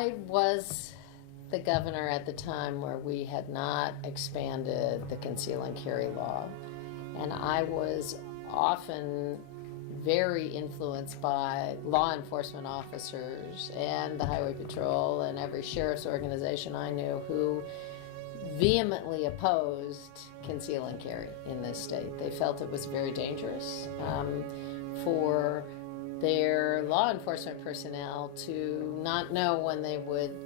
I was the governor at the time where we had not expanded the conceal and carry law, and I was often very influenced by law enforcement officers and the Highway Patrol and every sheriff's organization I knew who vehemently opposed conceal and carry in this state. They felt it was very dangerous for their law enforcement personnel to not know when they would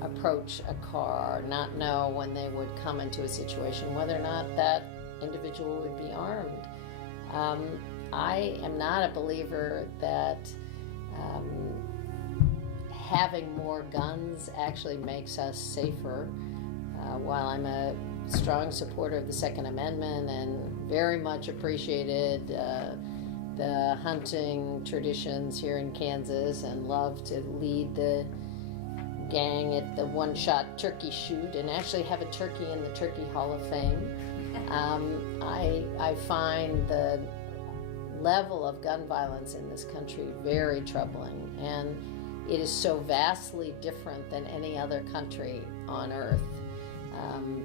approach a car, not know when they would come into a situation, whether or not that individual would be armed. I am not a believer that having more guns actually makes us safer. While I'm a strong supporter of the Second Amendment and very much appreciated the hunting traditions here in Kansas and love to lead the gang at the one-shot turkey shoot and actually have a turkey in the Turkey Hall of Fame, I find the level of gun violence in this country very troubling, and it is so vastly different than any other country on earth.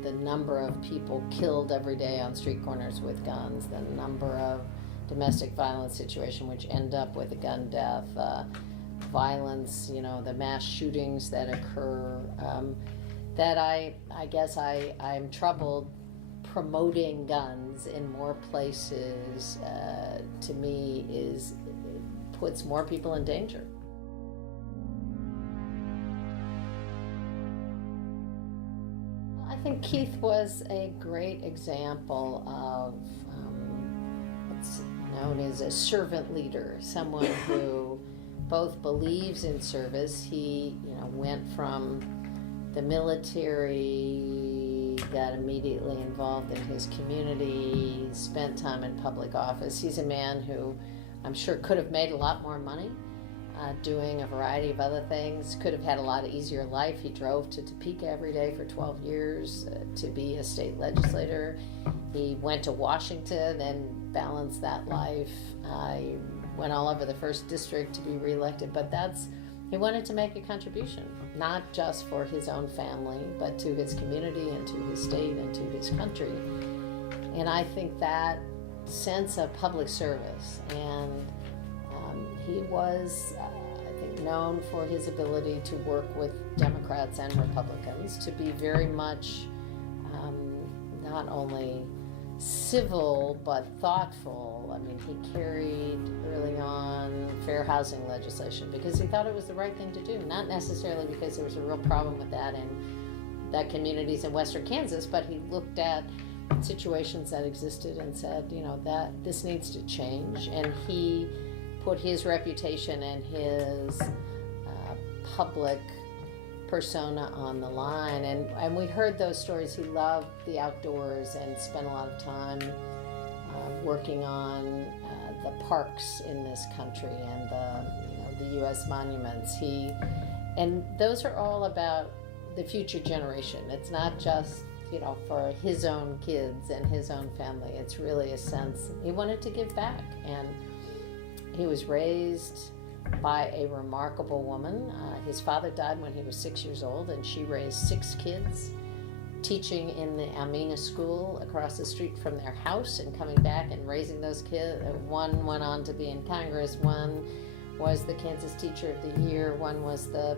The number of people killed every day on street corners with guns, the number of domestic violence situations which end up with a gun death, violence, the mass shootings that occur, that I guess I'm troubled. Promoting guns in more places, to me, puts more people in danger. I think Keith was a great example of what's known as a servant leader, someone who both believes in service. He, went from the military, got immediately involved in his community, spent time in public office. He's a man who I'm sure could have made a lot more money doing a variety of other things, could have had a lot easier life. He drove to Topeka every day for 12 years to be a state legislator. He went to Washington and balanced that life. He went all over the 1st District to be reelected, but he wanted to make a contribution, not just for his own family, but to his community and to his state and to his country. And I think that sense of public service, and he was, I think, known for his ability to work with Democrats and Republicans, to be very much not only civil but thoughtful. I mean, he carried early on fair housing legislation because he thought it was the right thing to do, not necessarily because there was a real problem with that in communities in western Kansas, but he looked at situations that existed and said, that this needs to change, and he put his reputation and his public persona on the line, and we heard those stories. He loved the outdoors and spent a lot of time working on the parks in this country and the U.S. monuments. And those are all about the future generation. It's not just for his own kids and his own family. It's really a sense he wanted to give back, and he was raised by a remarkable woman. His father died when he was 6 years old, and she raised 6 kids, teaching in the Almena school across the street from their house and coming back and raising those kids. One went on to be in Congress, one was the Kansas Teacher of the Year, one was the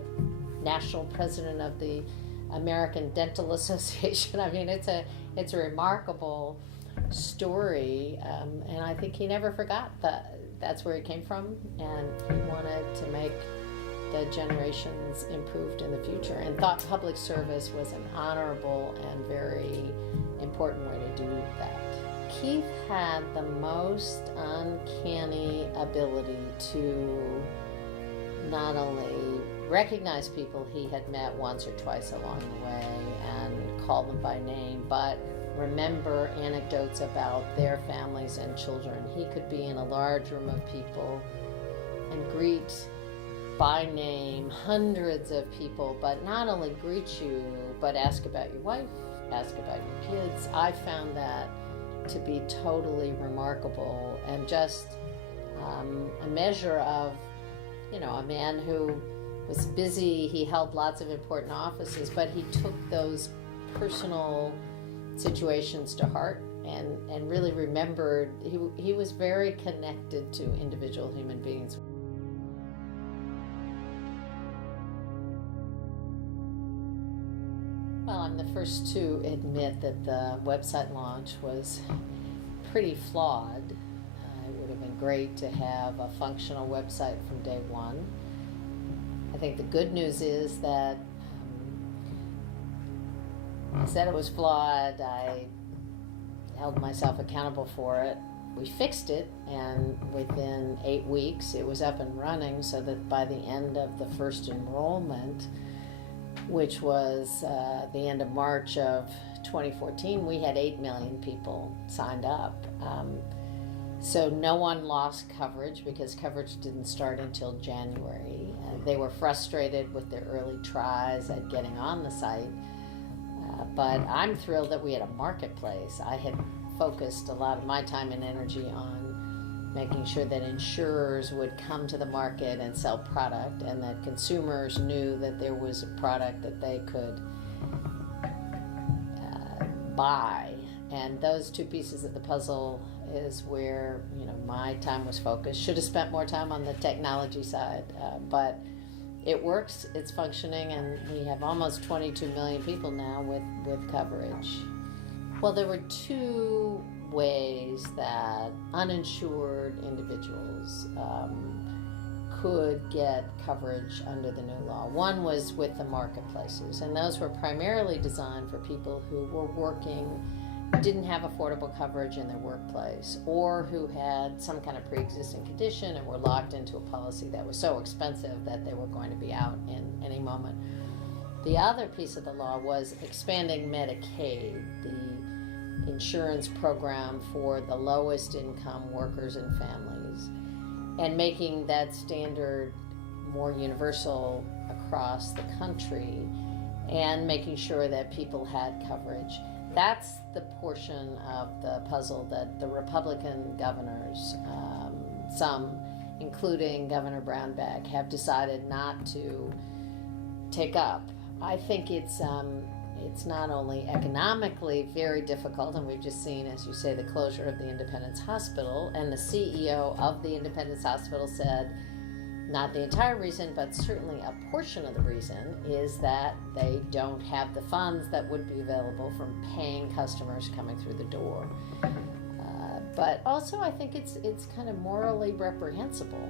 national president of the American Dental Association. I mean, it's a remarkable story, and I think he never forgot that's where he came from, and he wanted to make the generations improved in the future, and thought public service was an honorable and very important way to do that. Keith had the most uncanny ability to not only recognize people he had met once or twice along the way and call them by name, but remember anecdotes about their families and children. He could be in a large room of people and greet by name hundreds of people, but not only greet you, but ask about your wife, ask about your kids. I found that to be totally remarkable, and just a measure of, a man who was busy. He held lots of important offices, but he took those personal situations to heart and really remembered he was very connected to individual human beings. Well, I'm the first to admit that the website launch was pretty flawed. It would have been great to have a functional website from day one. I think the good news is that I said it was flawed. I held myself accountable for it. We fixed it, and within 8 weeks it was up and running, so that by the end of the first enrollment, which was the end of March of 2014, we had 8 million people signed up. So no one lost coverage because coverage didn't start until January. They were frustrated with their early tries at getting on the site, but I'm thrilled that we had a marketplace. I had focused a lot of my time and energy on making sure that insurers would come to the market and sell product, and that consumers knew that there was a product that they could buy. And those two pieces of the puzzle is where my time was focused. Should have spent more time on the technology side, but it works, it's functioning, and we have almost 22 million people now with coverage. Well, there were two ways that uninsured individuals could get coverage under the new law. One was with the marketplaces, and those were primarily designed for people who were working, didn't have affordable coverage in their workplace, or who had some kind of pre-existing condition and were locked into a policy that was so expensive that they were going to be out in any moment. The other piece of the law was expanding Medicaid, the insurance program for the lowest income workers and families, and making that standard more universal across the country, and making sure that people had coverage. That's the portion of the puzzle that the Republican governors, some, including Governor Brownback, have decided not to take up. I think it's not only economically very difficult, and we've just seen, as you say, the closure of the Independence Hospital, and the CEO of the Independence Hospital said, not the entire reason, but certainly a portion of the reason, is that they don't have the funds that would be available from paying customers coming through the door. But also I think it's kind of morally reprehensible,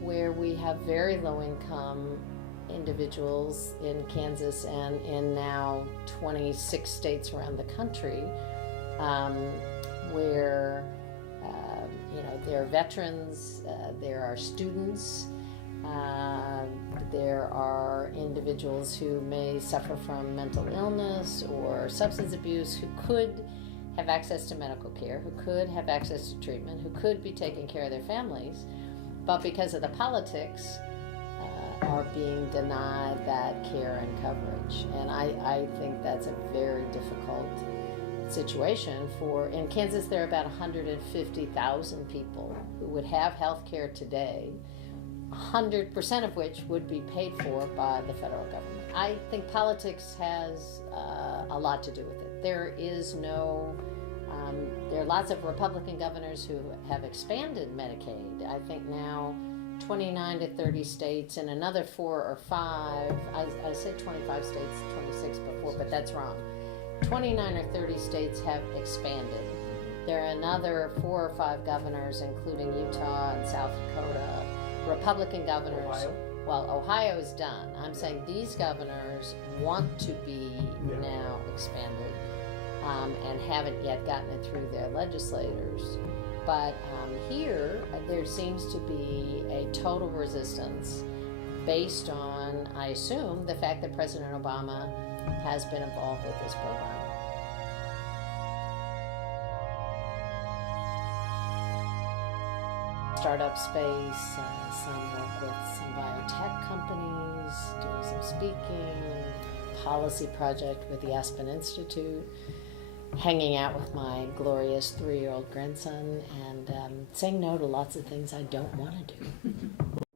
where we have very low income individuals in Kansas and in now 26 states around the country, where there are veterans, there are students, there are individuals who may suffer from mental illness or substance abuse, who could have access to medical care, who could have access to treatment, who could be taking care of their families, but because of the politics are being denied that care and coverage. And I think that's a very difficult situation. In Kansas, there are about 150,000 people who would have health care today, 100% of which would be paid for by the federal government. I think politics has a lot to do with it. There are lots of Republican governors who have expanded Medicaid. I think now 29 to 30 states, and another 4 or 5, I said 25 states, 26 before, but that's wrong. 29 or 30 states have expanded. There are another 4 or 5 governors, including Utah and South Dakota, Republican governors. Ohio? Well, Ohio is done. I'm saying these governors want to be now expanded, and haven't yet gotten it through their legislators. But here, there seems to be a total resistance based on, I assume, the fact that President Obama has been involved with this program. Startup space, some work with some biotech companies, doing some speaking, policy project with the Aspen Institute, hanging out with my glorious 3-year-old grandson, and saying no to lots of things I don't want to do.